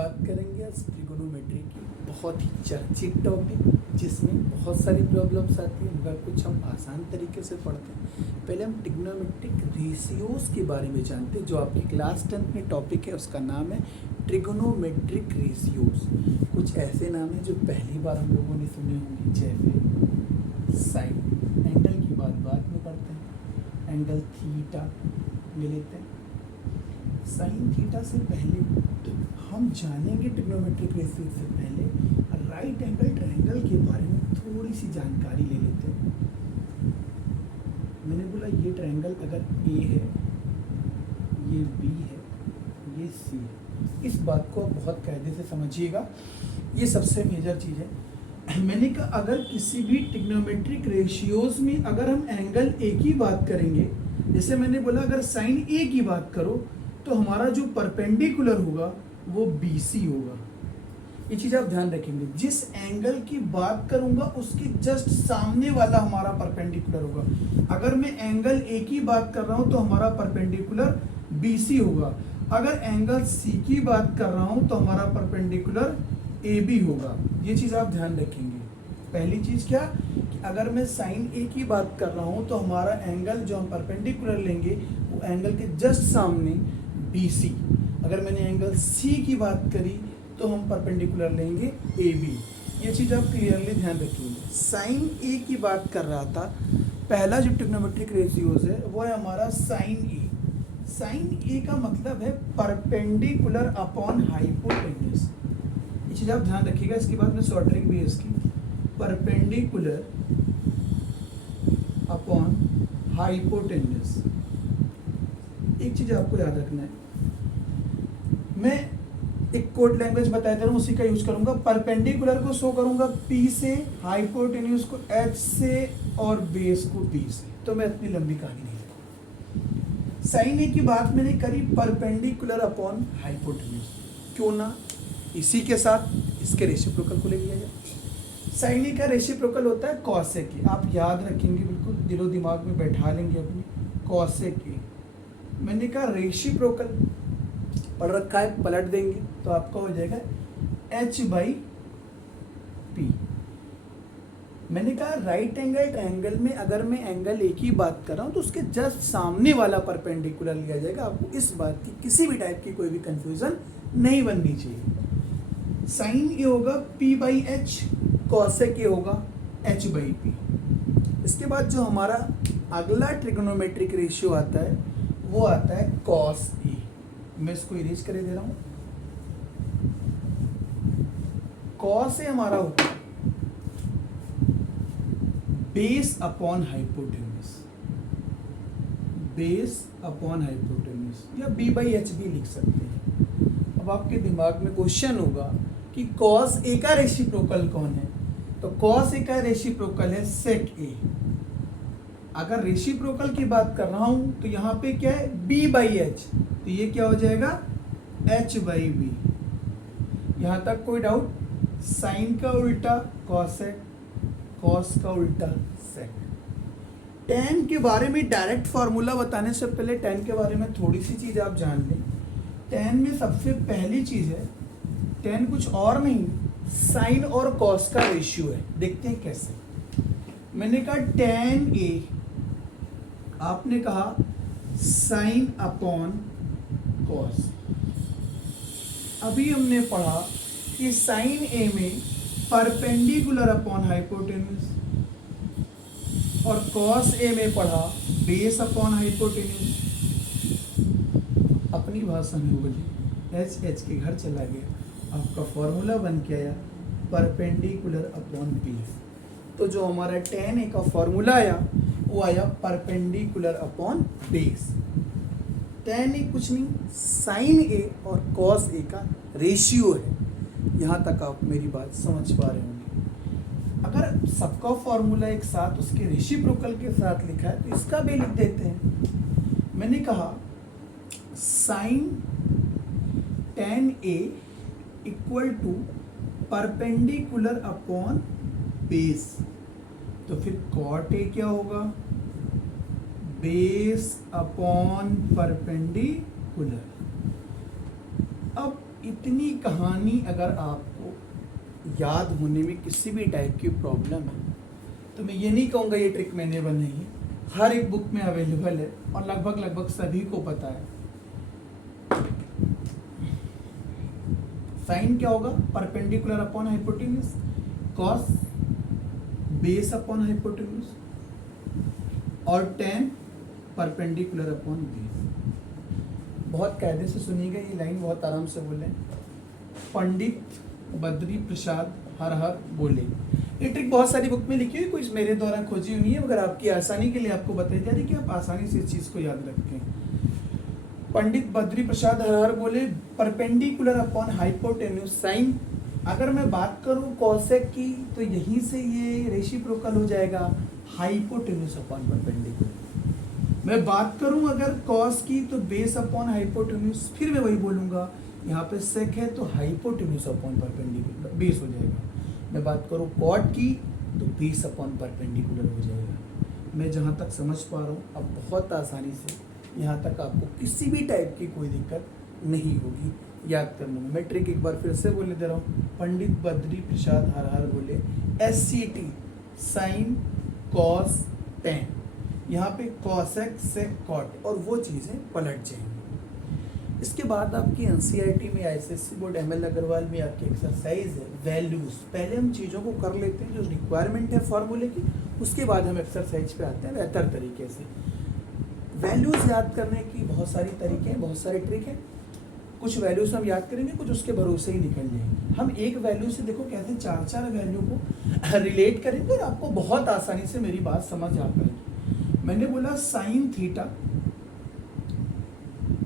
बात करेंगे आज ट्रिगोनोमेट्री की, बहुत ही चर्चित टॉपिक जिसमें बहुत सारी प्रॉब्लम्स आती हैं मगर कुछ हम आसान तरीके से पढ़ते हैं। पहले हम ट्रिग्नोमेट्रिक रेशियोज़ के बारे में जानते हैं। जो आपकी क्लास 10 में टॉपिक है उसका नाम है ट्रिगोनोमेट्रिक रेशियोज़। कुछ ऐसे नाम हैं जो पहली बार हम लोगों ने सुने होंगे, जैसे साइन। एंगल की बात बाद में करते हैं, एंगल थीटा ले लेते हैं। साइन थीटा से पहले हम जानेंगे ट्रिग्नोमेट्रिक रेशियो से पहले राइट एंगल ट्रायंगल के बारे में थोड़ी सी जानकारी ले लेते हैं। मैंने बोला ये ट्रायंगल अगर ए है, ये बी है, ये सी है। इस बात को आप बहुत कायदे से समझिएगा, ये सबसे मेजर चीज़ है। मैंने कहा अगर किसी भी ट्रिग्नोमेट्रिक रेशियोज में अगर हम एंगल ए की बात करेंगे, जैसे मैंने बोला अगर साइन ए की बात करो तो हमारा जो परपेंडिकुलर होगा वो BC होगा। ये चीज़ आप ध्यान रखेंगे, जिस एंगल की बात करूंगा उसके जस्ट सामने वाला हमारा परपेंडिकुलर होगा। अगर मैं एंगल A की बात कर रहा हूं तो हमारा परपेंडिकुलर BC होगा। अगर एंगल C की बात कर रहा हूं तो हमारा परपेंडिकुलर AB होगा। ये चीज़ आप ध्यान रखेंगे। पहली चीज़ क्या कि अगर मैं साइन A की बात कर रहा हूं तो हमारा एंगल जो हम परपेंडिकुलर लेंगे वो एंगल के जस्ट सामने BC। अगर मैंने एंगल C की बात करी तो हम परपेंडिकुलर लेंगे AB। ये चीज़ आप क्लियरली ध्यान रखिए। साइन A की बात कर रहा था, पहला जो ट्रिग्नोमेट्रिक रेशियोज है वो है हमारा साइन A। साइन A का मतलब है परपेंडिकुलर अपॉन हाइपोटेन्यूज। ये चीज़ आप ध्यान रखिएगा। इसके बाद में शॉर्ट ट्रिक भी है इसकी, परपेंडिकुलर अपॉन हाइपोटेन्यूज। एक चीज़ आपको याद रखना है, मैं एक कोड लैंग्वेज बता दे रहा हूँ, उसी का यूज करूंगा। परपेंडिकुलर को शो करूंगा P से, हाइपोटेन्यूज को H से और बेस को B से। तो मैं इतनी लंबी कहानी नहीं लिखूंगा। साइन A की बात मैंने करी परपेंडिकुलर अपॉन हाइपोटेन्यूज, क्यों ना इसी के साथ इसके रेसिप्रोकल को ले लिया जाए। साइन A का रेसिप्रोकल होता है कॉसेक A। आप याद रखेंगे, बिल्कुल दिलो दिमाग में बैठा लेंगे अपनी, कॉसेक A। मैंने कहा रेसिप्रोकल पढ़ रखा है, पलट देंगे तो आपका हो जाएगा H/P। मैंने कहा राइट एंगल ट्रायंगल में अगर मैं एंगल A की बात कर रहा हूँ तो उसके जस्ट सामने वाला परपेंडिकुलर लिया जाएगा। आपको इस बात की किसी भी टाइप की कोई भी कंफ्यूजन नहीं बननी चाहिए। साइन A होगा P/H, कॉसेक A होगा H/P। इसके बाद जो हमारा अगला ट्रिग्नोमेट्रिक रेशियो आता है वो आता है कॉस A। मैं इसको इरेज करे दे रहा हूं। कॉस A हमारा होता है base upon hypotenuse, base upon hypotenuse, या B/H भी लिख सकते हैं। अब आपके दिमाग में क्वेश्चन होगा कि कॉस A का रेसिप्रोकल कौन है, तो कॉस A का रेसिप्रोकल है सेक A। अगर रेसिप्रोकल की बात कर रहा हूं तो यहाँ पे क्या है B/H, तो ये क्या हो जाएगा H/B। यहाँ तक कोई डाउट? साइन का उल्टा कॉसेक, कॉस का उल्टा सेक। tan के बारे में डायरेक्ट फार्मूला बताने से पहले tan के बारे में थोड़ी सी चीज आप जान लें। tan में सबसे पहली चीज है, tan कुछ और नहीं साइन और कॉस का रेशियो है। देखते हैं कैसे। मैंने कहा tan A, आपने कहा साइन अपॉन कॉस। अभी हमने पढ़ा कि साइन A में परपेंडिकुलर अपॉन हाइपोटेन्यूज, और कॉस A में पढ़ा बेस अपॉन हाइपोटेन्यूज। अपनी भाषा में होगा जी, H के घर चला गया, आपका फॉर्मूला बन के आया परपेंडिकुलर अपॉन बेस। तो जो हमारा tan A का फॉर्मूला आया वो आया perpendicular upon base. tan A कुछ नहीं साइन A और कॉस A का रेशियो है। यहाँ तक आप मेरी बात समझ पा रहे होंगे। अगर सबका फॉर्मूला एक साथ उसके रेसिप्रोकल के साथ लिखा है तो इसका भी लिख देते हैं। मैंने कहा sine tan A equal to perpendicular upon base, तो फिर कॉट A क्या होगा बेस अपॉन परपेंडिकुलर। अब इतनी कहानी अगर आपको याद होने में किसी भी टाइप की प्रॉब्लम है तो मैं ये नहीं कहूँगा ये ट्रिक मैंने बनाई है, हर एक बुक में अवेलेबल है और लगभग सभी को पता है। साइन क्या होगा? Perpendicular upon hypotenuse, cos base upon hypotenuse, और टेन परपेंडिकुलर अपॉन बेस। बहुत कायदे से सुनिएगा, ये लाइन बहुत आराम से बोले। पंडित बद्री प्रसाद हर हर बोले। ये ट्रिक बहुत सारी बुक में लिखी हुई, कोई मेरे द्वारा खोजी हुई है, मगर आपकी आसानी के लिए आपको बताई जा रही है कि आप आसानी से इस चीज़ को याद रखें। पंडित बद्री प्रसाद हर हर बोले परपेंडिकुलर अपॉन हाइपोटेन्यूज साइन। अगर मैं बात करूं कॉसेक की तो यहीं से ये रेसिप्रोकल हो जाएगा हाइपोटेन्यूज अपॉन परपेंडिकुलर। मैं बात करूं अगर कॉस की तो बेस अपॉन हाइपोटेन्यूज, फिर मैं वही बोलूंगा यहाँ पे सेक है तो हाइपोटेन्यूज अपॉन परपेंडिकुलर बेस हो जाएगा। मैं बात करूं कॉट की तो बेस अपॉन परपेंडिकुलर हो जाएगा। मैं जहाँ तक समझ पा रहा हूँ अब बहुत आसानी से यहाँ तक आपको किसी भी टाइप की कोई दिक्कत नहीं होगी याद करने में। मैं ट्रिक एक बार फिर से बोले दे रहा हूँ। पंडित बद्री प्रसाद हर हर बोले SCT साइन कॉस टेन, यहाँ पे कॉसेक सेक कॉट, और वो चीज़ें पलट जाएंगी। इसके बाद आपकी NCERT में ICSE बोर्ड ML अग्रवाल में आपकी एक्सरसाइज है वैल्यूज। पहले हम चीज़ों को कर लेते हैं जो रिक्वायरमेंट है फॉर्मूले की, उसके बाद हम एक्सरसाइज पे आते हैं बेहतर तरीके से। वैल्यूज याद करने की बहुत सारी तरीके हैं, बहुत सारे ट्रिक हैं। कुछ वैल्यूज हम याद करेंगे, कुछ उसके भरोसे ही निकल जाएंगे। हम एक वैल्यू से देखो कैसे चार चार वैल्यू को रिलेट करेंगे और आपको बहुत आसानी से मेरी बात समझ आ पाएगी। मैंने बोला साइन थीटा,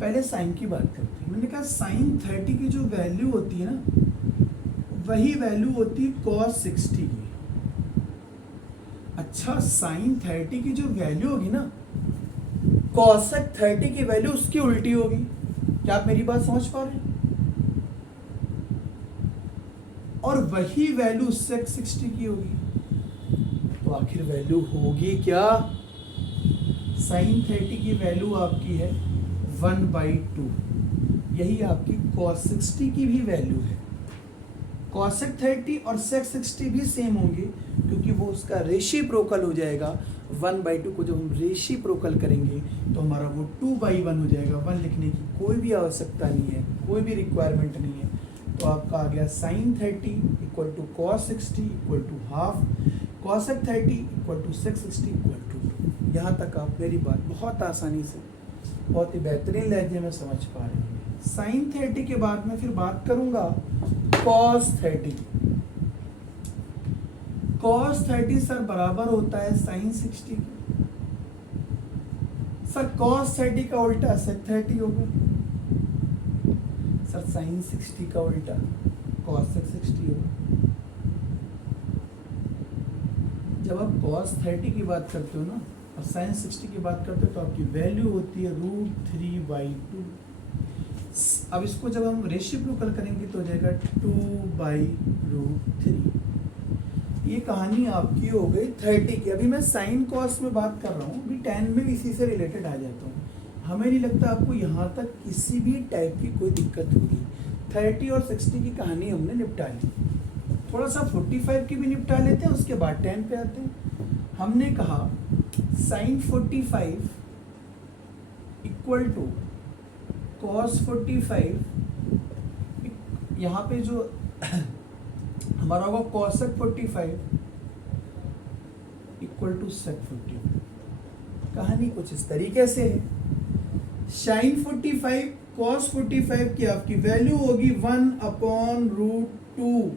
पहले साइन की बात करते हैं। मैंने कहा साइन 30 की जो वैल्यू होती है ना, वही वैल्यू होती है कॉस 60 की। अच्छा, साइन 30 की जो वैल्यू होगी ना, कॉसेक 30 की वैल्यू उसकी उल्टी होगी। क्या आप मेरी बात समझ पा रहे हैं? और वही वैल्यू सेक 60 की होगी। तो आखिर वैल्यू होगी क्या? साइन 30 की वैल्यू आपकी है 1/2, यही आपकी कॉस 60 की भी वैल्यू है। कॉसेक 30 और सेक 60 भी सेम होंगे क्योंकि वो उसका रेसिप्रोकल हो जाएगा। 1/2 को जब हम रेसिप्रोकल करेंगे तो हमारा वो 2/1 हो जाएगा। 1 लिखने की कोई भी आवश्यकता नहीं है, कोई भी रिक्वायरमेंट नहीं है। तो आपका आ गया sine 30 equal to cos 60 equal to half, cosec 30 equal to sec 60 equal to 2। यहाँ तक आप मेरी बात बहुत आसानी से, बहुत ही बेहतरीन लहजे में समझ पा रहे हैं। साइन 30 के बाद में फिर बात करूंगा कॉस 30 की। कॉस 30 सर बराबर होता है साइन 60 की। सर कॉस 30 का उल्टा सेक 30 होगा। सर साइन 60 का उल्टा कॉस सेक 60 होगा। जब आप कॉस 30 की बात करते हो ना और साइन 60 की बात करते हो तो आपकी वैल्यू होती है √3/2। अब इसको जब हम रेसिप्रोकल करेंगे तो हो जाएगा 2/√3। ये कहानी आपकी हो गई 30 की। अभी मैं साइन कॉस में बात कर रहा हूँ, अभी tan में इसी से रिलेटेड आ जाता हूँ। हमें नहीं लगता आपको यहाँ तक किसी भी टाइप की कोई दिक्कत होगी। 30 और 60 की कहानी हमने निपटा ली, थोड़ा सा 45 की भी निपटा लेते हैं, उसके बाद 10 पे आते हैं। हमने कहा साइन 45 इक्वल टू कॉस 45, यहाँ पे जो हमारा होगा कॉसेक 45 इक्वल टू सेक 45। कहानी कुछ इस तरीके से है। साइन 45 कॉस 45 की आपकी वैल्यू होगी 1/√2।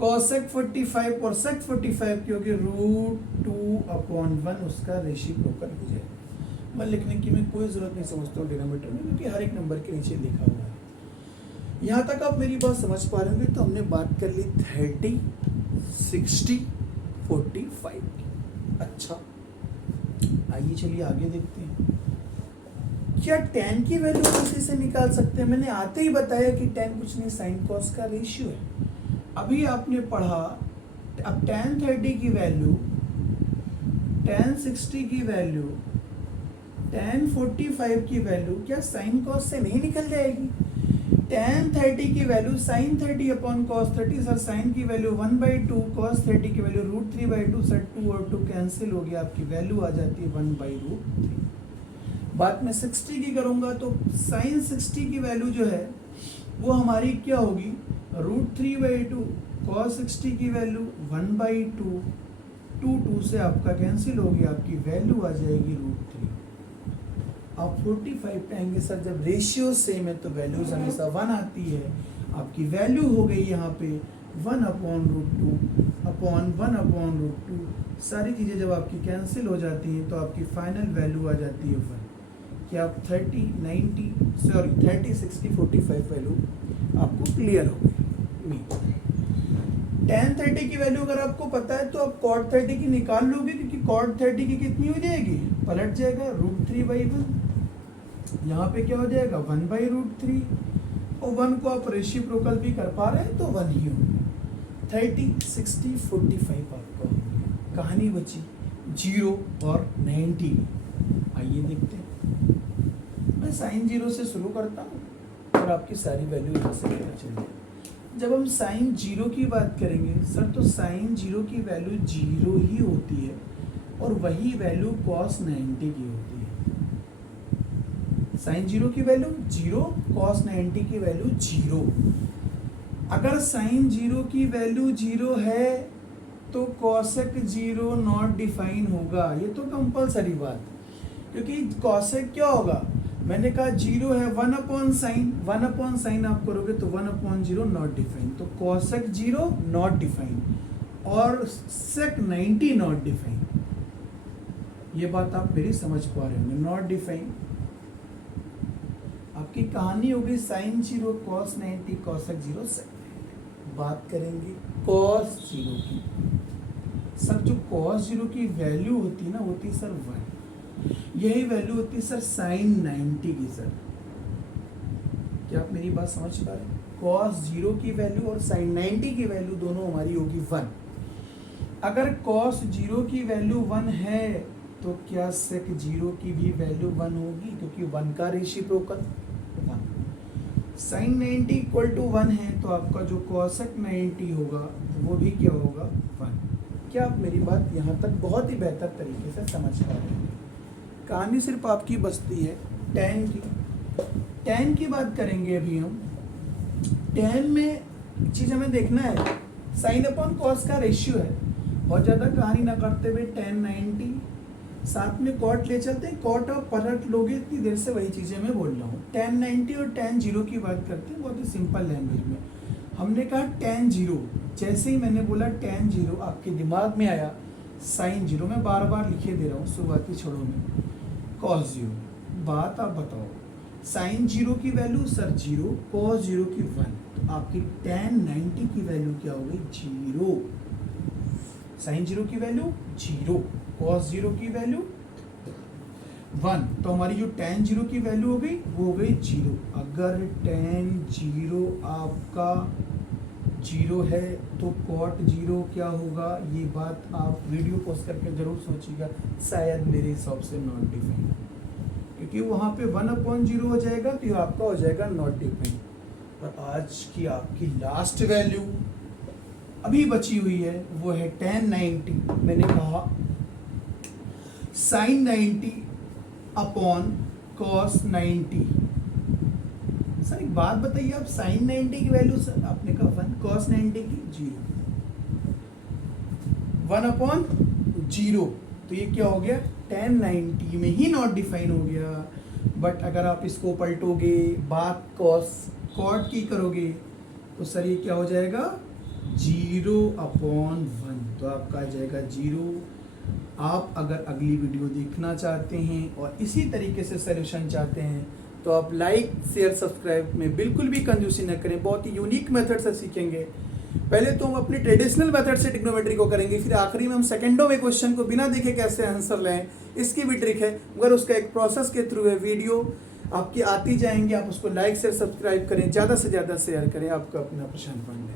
कॉसेक 45 और सेक 45 की होगी √2/1, उसका रेसिप्रोकल हो जाएगा। मैं लिखने की मैं कोई ज़रूरत नहीं समझता हूँ डिनोमिनेटर में, क्योंकि हर एक नंबर के नीचे लिखा हुआ है। यहाँ तक आप मेरी बात समझ पा रहे होंगे। तो हमने बात कर ली 30, 60, 45 की। अच्छा, आइए चलिए आगे देखते हैं। क्या tan की वैल्यू इसी से निकाल सकते हैं? मैंने आते ही बताया कि tan कुछ नहीं साइन कॉस का रेशियो है। अभी आपने पढ़ा, अब tan 30 की वैल्यू, tan 60 की वैल्यू, tan 45 की वैल्यू क्या साइन कॉस से नहीं निकल जाएगी? tan 30 की value sin 30 upon cos 30, sir sin की वैल्यू 1/2, cos 30 की वैल्यू √3/2, सर 2 और 2 कैंसिल हो गया, आपकी वैल्यू आ जाती है 1/√3। बात मैं 60 की करूंगा तो sin 60 की वैल्यू जो है वो हमारी क्या होगी, √3/2, cos 60 की वैल्यू 1/2, 2 से आपका कैंसिल हो गया, आपकी वैल्यू आ जाएगी √3। आप 45 पाएंगे सर जब रेशियो सेम है तो वैल्यूज हमेशा 1 आती है, आपकी वैल्यू हो गई यहाँ पे 1/√2 अपॉन 1/√2, सारी चीज़ें जब आपकी कैंसिल हो जाती हैं तो आपकी फाइनल वैल्यू आ जाती है 1। कि आप 30, 60, 45 वैल्यू आपको क्लियर हो गई। tan 30 की वैल्यू अगर आपको पता है तो आप cot 30 की निकाल लोगे, क्योंकि cot 30 की कितनी हो जाएगी, पलट जाएगा √3/1, यहाँ पे क्या हो जाएगा 1/√3, और 1 को आप रेसिप्रोकल भी कर पा रहे हैं तो 1 ही होगा। 30, 60, 45 आपका हो गया। कहानी बची 0 और 90। आइए देखते हैं, मैं sin 0 से शुरू करता हूँ और आपकी सारी वैल्यू यहाँ से पता चलेगी। जब हम sin 0 की बात करेंगे सर तो sin 0 की वैल्यू 0 ही होती है और वही वैल्यू cos 90 की होती है। sin 0 की वैल्यू 0, cos 90 की वैल्यू 0। अगर sin 0 की वैल्यू 0 है तो cosec 0 नॉट डिफाइन होगा, ये तो कंपलसरी बात, क्योंकि cosec क्या होगा, मैंने कहा 0 है 1/sin आप करोगे तो 1/0 नॉट डिफाइन, तो cosec 0 नॉट डिफाइन और sec 90 नॉट डिफाइन। ये बात आप मेरी समझ पा रहे होंगे, नॉट डिफाइन। आपकी कहानी होगी sin 0 cos 90 cosec 0 sec 90। बात करेंगे cos 0 की। सर जो cos 0 की वैल्यू होती है ना, होती सर 1, यही वैल्यू होती है सर sin 90 की। सर क्या आप मेरी बात समझ पा रहे हैं, cos 0 की वैल्यू और sin 90 की वैल्यू दोनों हमारी होगी 1। अगर cos 0 की वैल्यू 1 है तो क्या sec 0 की भी वैल्यू 1 होगी, क्योंकि 1 का रेसिप्रोकल 1। sin 90 इक्वल टू 1 है तो आपका जो cosec 90 होगा वो भी क्या होगा 1। क्या आप मेरी बात यहाँ तक बहुत ही बेहतर तरीके से समझ पा रहे हैं। कहानी सिर्फ आपकी बचती है tan की। tan की बात करेंगे अभी हम। tan में एक चीज़ हमें देखना है, sin अपॉन cos का रेशियो है। बहुत ज़्यादा कहानी ना करते हुए tan 90 साथ में cot ले चलते हैं, cot आप पलट लोगे इतनी देर से वही चीज़ें मैं बोल रहा हूँ। tan 90 और tan 0 की बात करते हैं बहुत ही सिंपल लैंग्वेज में। हमने कहा tan 0, जैसे ही मैंने बोला tan 0 आपके दिमाग में आया sin 0, मैं बार बार लिखे दे रहा हूँ शुरुआती छोड़ों में, cos 0। बात आप बताओ, sin 0 की वैल्यू सर 0, cos 0 की 1, तो आपकी tan 90 की वैल्यू क्या हो गई 0। sin 0 की वैल्यू 0, cos 0 की वैल्यू 1, तो हमारी जो tan 0 की वैल्यू हो गई वो हो गई 0। अगर tan 0 आपका 0 है तो cot 0 क्या होगा, ये बात आप वीडियो पोस्ट करके जरूर सोचिएगा। शायद मेरे हिसाब से नॉट डिफाइन, क्योंकि वहाँ पे 1/0 हो जाएगा तो ये आपका हो जाएगा नॉट डिफाइन। और आज की आपकी लास्ट वैल्यू अभी बची हुई है वो है tan 90। मैंने कहा sin 90 अपॉन cos 90। सर एक बात बताइए, आप sin 90 की वैल्यू सर आपने कहा 1, cos 90 की 0, 1/0, तो ये क्या हो गया tan 90 में ही नॉट डिफाइन हो गया। बट अगर आप इसको पलटोगे, बात cot की करोगे तो सर ये क्या हो जाएगा 0/1, तो आपका आ जाएगा 0। आप अगर अगली वीडियो देखना चाहते हैं और इसी तरीके से सॉल्यूशन चाहते हैं तो आप लाइक शेयर सब्सक्राइब में बिल्कुल भी कंजूसी न करें। बहुत ही यूनिक मेथड से सीखेंगे। पहले तो हम अपनी ट्रेडिशनल मेथड से ट्रिग्नोमेट्री को करेंगे, फिर आखिरी में हम सेकंडों में क्वेश्चन को बिना देखे कैसे आंसर लें, इसकी भी ट्रिक है, मगर उसका एक प्रोसेस के थ्रू है। वीडियो आपकी आती जाएंगी, आप उसको लाइक शेयर सब्सक्राइब करें, ज़्यादा से ज़्यादा शेयर करें। आपका अपना प्रशांत पांडे।